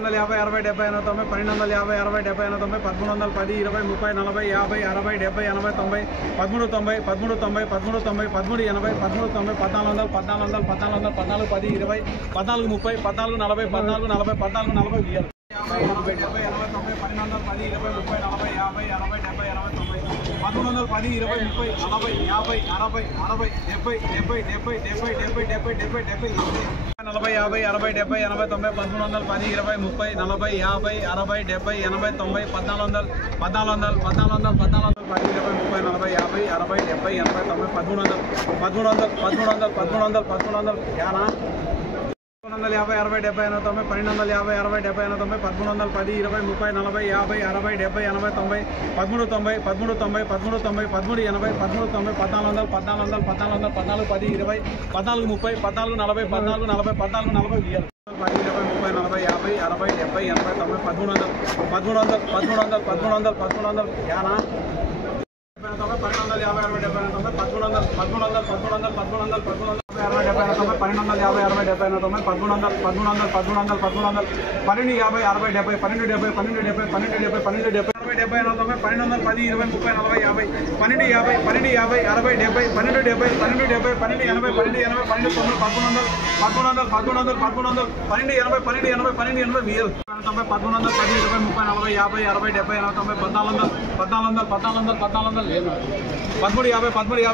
50 60 70 80 90 1250 60 70 80 90 1310 20 30 40 50 60 70 80 90 1390 1390 1390 1380 1390 1400 1400 1400 14 10 20 14 30 14 40 14 40 14 40 1350